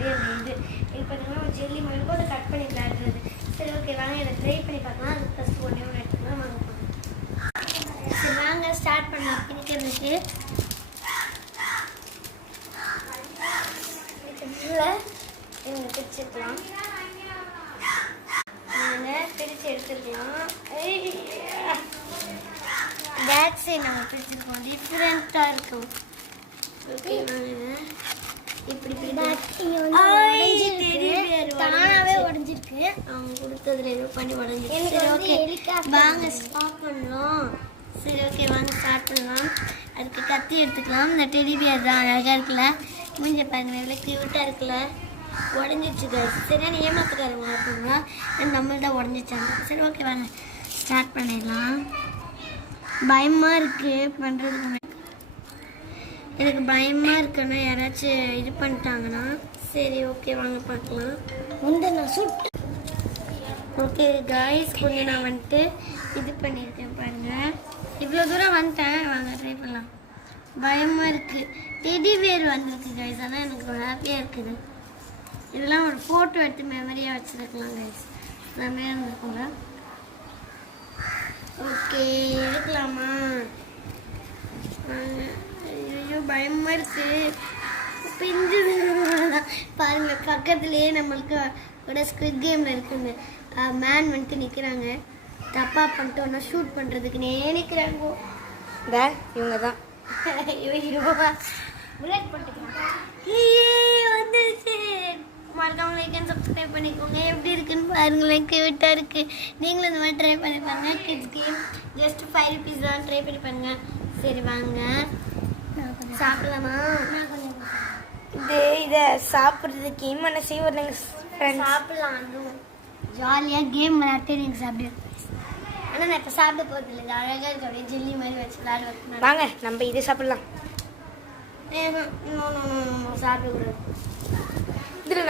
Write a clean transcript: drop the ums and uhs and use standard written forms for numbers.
அப்படியே அந்த இது பார்த்தீங்கன்னா ஒரு ஜெல்லி மாதிரி இருக்கும், அதை கட் பண்ணி விளையாடுறது. சரி ஓகே வாங்க இதை ட்ரை பண்ணி பார்க்கலாம். அதுக்கு ஃபஸ்ட்டு ஒன்றே ஒன்று எடுத்துக்கலாம் வாங்க. சரி வாங்க ஸ்டார்ட் பண்ணலாம் பிரிக்கிறதுக்கு. இவங்க பிரிச்சுக்கலாம், பிரித்து எடுத்துக்கலாம். பேட்ஸை நம்ம பிரிச்சுருக்கோம், டிஃப்ரெண்ட்டாக இருக்கும். ஓகே இப்படி தானாகவே உடஞ்சிருக்கு, அவங்க கொடுத்ததுல ஏதோ பண்ணி உடஞ்சிருக்கு. சரி ஓகே வாங்க ஸ்டார்ட் பண்ணலாம். சரி ஓகே வாங்க ஸ்டார்ட் பண்ணலாம். அதுக்கு கத்தி எடுத்துக்கலாம். இந்த டெடி பியர் தான் அழகாக இருக்குல்ல, மூஞ்ச பாருங்க எவ்வளோ க்யூட்டாக இருக்குல்ல. உடஞ்சிச்சு கைஸ், சரியான ஏமாத்துக்காரங்க அப்படின்னா நம்மள்தான் உடஞ்சிச்சாங்க. சரி ஓகே வாங்க ஸ்டார்ட் பண்ணிடலாம். பயமாக இருக்குது பண்ணுறதுக்கு, எனக்கு பயமாக இருக்குன்னா யாராச்சும் இது பண்ணிட்டாங்கன்னா. சரி ஓகே வாங்க பார்க்கலாம். நான் சுட்டு ஓகே காய்ஸ் கொஞ்சம் நான் வந்துட்டு இது பண்ணியிருக்கேன் பாருங்கள். இவ்வளோ தூரம் வந்துட்டேன், வாங்க ட்ரை பண்ணலாம். பயமாக இருக்குது. டெடி பேர் வந்திருக்கு கைஸ், ஆனால் எனக்கு ஹாப்பியாக இருக்குது. இதெல்லாம் ஒரு ஃபோட்டோ எடுத்து மெமரியாக வச்சுருக்கலாம் கைஸ், செம்மையாக இருந்திருக்குங்க. ஓகே எடுக்கலாமா? ஐயோ பயமாக இருக்குது. பிஞ்சு பாருங்கள் பக்கத்துலேயே நம்மளுக்கு ஒரு ஸ்குவிட் கேமில் இருக்குங்க மேன் வந்துட்டு நிற்கிறாங்க. தப்பாக பண்ணிட்டோன்னா ஷூட் பண்ணுறதுக்கு நினைக்கிறாங்க. இவங்க தான் புல்லட் பண்ணிக்கலாம். வந்துருச்சு. மறக்காம லைக் அண்ட் சப்ஸ்கிரைப் பண்ணிக்கோங்க. எப்படி இருக்குன்னு பாருங்களேன், க்யூட்டாக இருக்குது. நீங்களும் இந்த மாதிரி ட்ரை பண்ணி பாருங்க. கிட்ஸ் கேம் ஜஸ்ட் 5 rupees தான், ட்ரை பண்ணி பாருங்க. சரி வாங்க சாப்பிடலாமா? இதை சாப்பிட்றதுக்கு மனசே வரலங்க. சாப்பிடலாம், அதுவும் ஜாலியாக கேம் விளையாட்டு நீங்கள் சாப்பிடுங்க. ஆனால் நான் இப்போ சாப்பிட போகிறது இல்லை, அழகாக இருக்கு அப்படியே ஜெல்லி மாதிரி வச்சு விளையாடுவேன். வாங்க நம்ம இதை சாப்பிடலாம். சாப்பிடக்கூடாது. இதில்